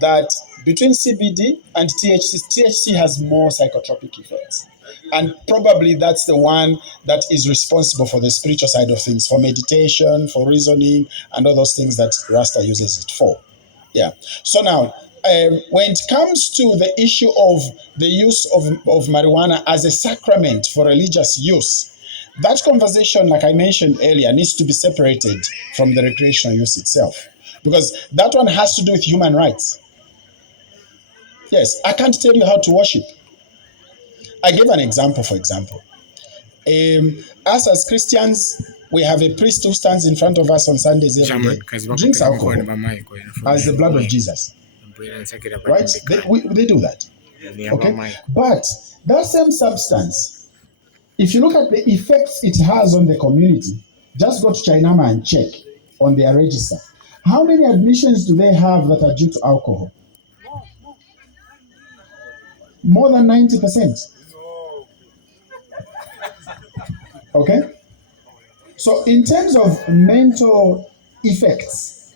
that between CBD and THC has more psychotropic effects. And probably that's the one that is responsible for the spiritual side of things, for meditation, for reasoning, and all those things that Rasta uses it for. Yeah. So now, when it comes to the issue of the use of marijuana as a sacrament for religious use, that conversation, like I mentioned earlier, needs to be separated from the recreational use itself. Because that one has to do with human rights. Yes, I can't tell you how to worship. I gave an example, for example. Us as Christians, we have a priest who stands in front of us on Sundays every day, drinks alcohol as the blood of Jesus. Right? They do that. Okay? But that same substance, if you look at the effects it has on the community, just go to Chinama and check on their register. How many admissions do they have that are due to alcohol? More than 90%. Okay? So in terms of mental effects,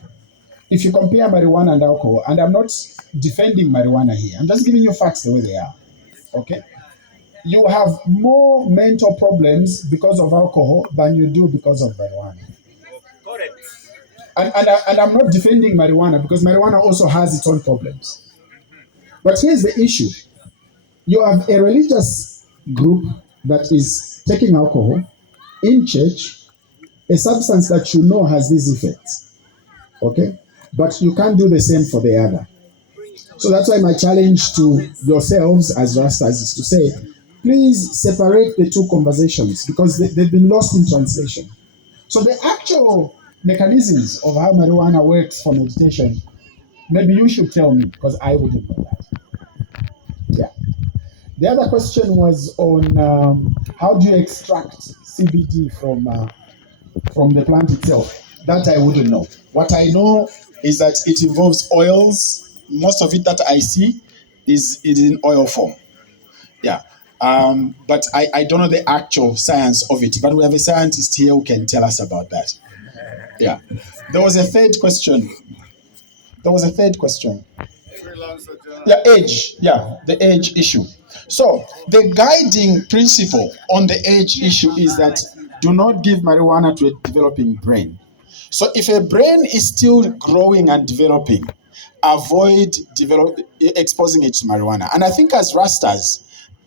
if you compare marijuana and alcohol, and I'm not defending marijuana here, I'm just giving you facts the way they are. Okay? You have more mental problems because of alcohol than you do because of marijuana. Correct. And I'm not defending marijuana because marijuana also has its own problems. But here's the issue. You have a religious group that is taking alcohol in church, a substance that you know has these effects. Okay? But you can't do the same for the other. So that's why my challenge to yourselves as Rastas is to say, please separate the two conversations because they've been lost in translation. So the actual mechanisms of how marijuana works for meditation, maybe you should tell me because I wouldn't know that. Yeah. The other question was on how do you extract CBD from the plant itself? That I wouldn't know. What I know is that it involves oils. Most of it that I see is in oil form. Yeah. But I don't know the actual science of it. But we have a scientist here who can tell us about that. Yeah. There was a third question. Yeah, age. Yeah, the age issue. So the guiding principle on the age issue is that do not give marijuana to a developing brain. So if a brain is still growing and developing, avoid exposing it to marijuana. And I think as Rastas,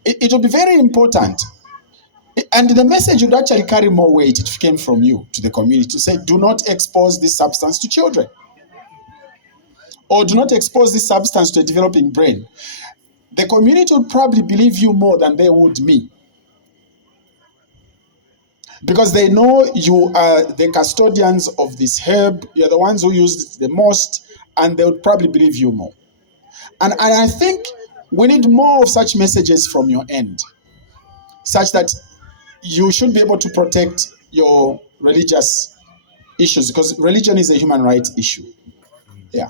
it will be very important. And the message would actually carry more weight if it came from you to the community to say, do not expose this substance to children. Or do not expose this substance to a developing brain. The community would probably believe you more than they would me. Because they know you are the custodians of this herb, you're the ones who use it the most, and they would probably believe you more. And I think we need more of such messages from your end, such that you should be able to protect your religious issues, because religion is a human rights issue. Yeah.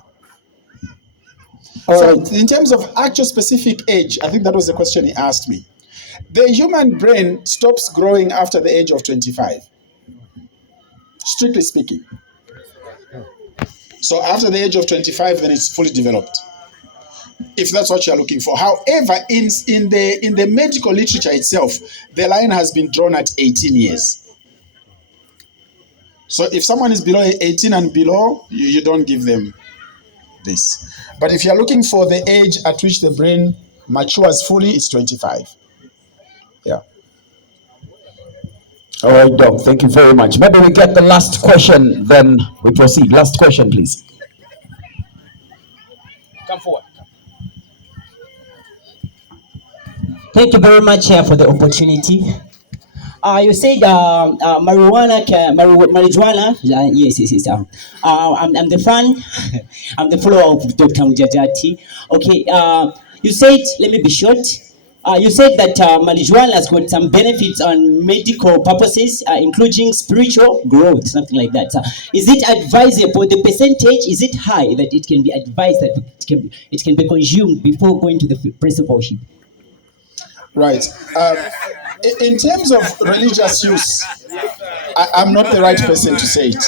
So in terms of actual specific age, I think that was the question he asked me. The human brain stops growing after the age of 25, strictly speaking. So after the age of 25, then it's fully developed, if that's what you're looking for. However, in the medical literature itself, the line has been drawn at 18 years. So if someone is below 18 and below, you don't give them this. But if you're looking for the age at which the brain matures fully, it's 25. Yeah. All right, Doc. Thank you very much. Maybe we get the last question, then we proceed. Last question, please. Come forward. Thank you very much for the opportunity. You said marijuana, marijuana. Yes. I'm the fan. I'm the follower of Dr. Mujajati. Okay. You said, let me be short. You said that marijuana has got some benefits on medical purposes, including spiritual growth, something like that. Is it advisable? The percentage, is it high that it can be advised that it can be consumed before going to the place of worship? Right. In terms of religious use, I'm not the right person to say it.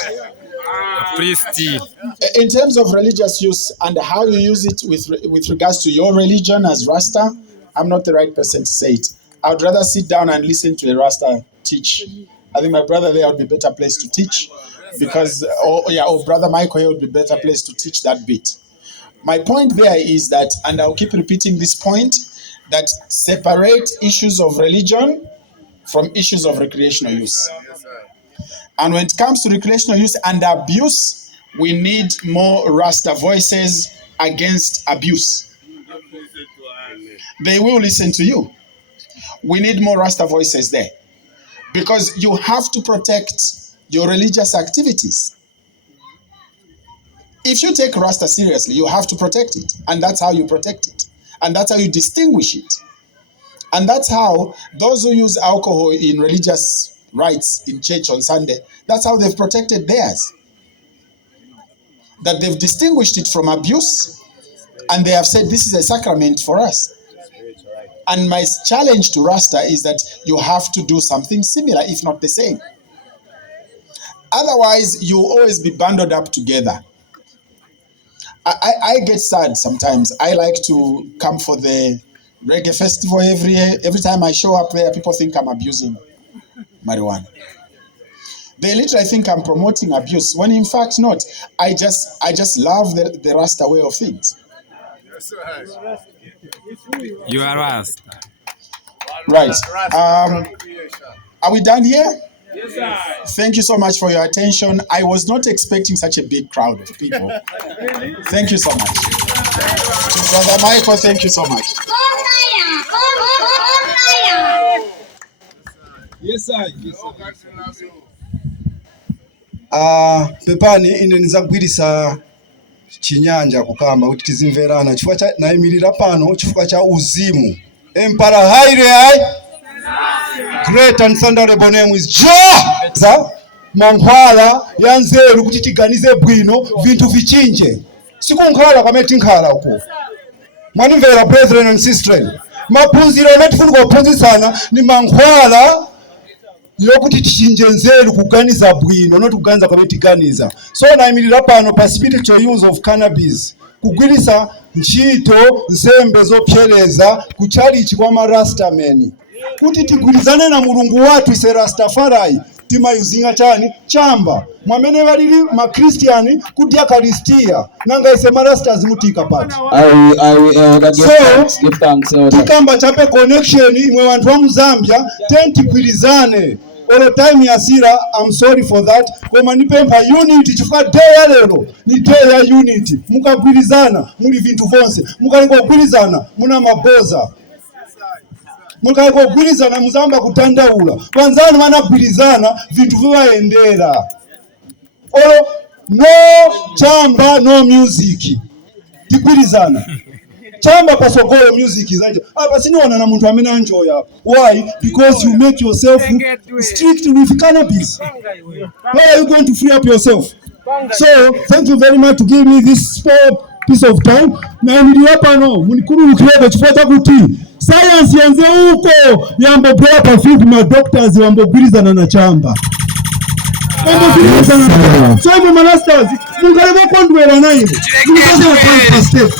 In terms of religious use and how you use it with regards to your religion as Rasta, I'm not the right person to say it. I would rather sit down and listen to a Rasta teach. I think my brother there would be better place to teach, because or brother Michael here would be better place to teach that bit. My point there is that, and I'll keep repeating this point, that separate issues of religion from issues of recreational use. And when it comes to recreational use and abuse, we need more Rasta voices against abuse. They will listen to you. We need more Rasta voices there, because you have to protect your religious activities. If you take Rasta seriously, you have to protect it. And that's how you protect it. And that's how you distinguish it. And that's how those who use alcohol in religious rites in church on Sunday, that's how they've protected theirs. That they've distinguished it from abuse, and they have said this is a sacrament for us. And my challenge to Rasta is that you have to do something similar, if not the same. Otherwise, you'll always be bundled up together. I get sad sometimes. I like to come for the reggae festival every year. Every time I show up there, people think I'm abusing marijuana. They literally think I'm promoting abuse, when in fact not. I just love the Rasta way of things. You are Rasta. Right. Are we done here? Yes, sir. Thank you so much for your attention. I was not expecting such a big crowd of people. Thank you so much. Brother Michael, thank you so much. Yes, sir. Pepani ine nizagwirisa chinyanja kukamba kuti tizimverana chifukwa cha nayimirira pano chifukwa cha uzimu. Empara haire hai. Great and thunderable name is Jah. Mankhwala yanzeru kuti tiganize bwino vintu vichinje. Sikunkhwala kwameti nkhala uko. Mwanimvera brethren and sisters. Maphunziro ametifuna kuphunzisana ni mankhwala yokuti tichinje nzeru kuganiza bwino, not kuganiza kwameti ganiza. So nayimirira pano pa spiritual use of cannabis. Kugwirisa ntchito nsembe zopyeleza kuchalichi kwa marasta meni. Kuti tigwirizane na mulungu watu ise Rastafari timayuzinga chani chamba mwamene walili makristiani kuti akaristia nanga ise marastas mutika pati. So tikamba chape connection imwe wantu wa Muzambia tigwirizane. All time yasira, I'm sorry for that. Koma nipempa unity chifukwa day ya lero ni day ya unity. Mukagwirizana muli vintu vonse. Mukagwirizana muna maboza. Mukagwirizana muzamba kutandaula. Kwanzani managwirizana vintu viwaendera. No chamba, no music. Tigwirizana. Chamba pasogolo music zaje. Apa siniona na muntu amene enjoy hapa. Why? Because you make yourself strict with cannabis. How are you going to free up yourself? So, thank you very much to give me this small piece of time. Na nili hapa no, munikuru ukilego chifata kuti science yanze huko yambo bora pa field ma doctors wambo gwirizana na chamba. So, my masters, mungalebo kondwela na hivi. Mungaza na step.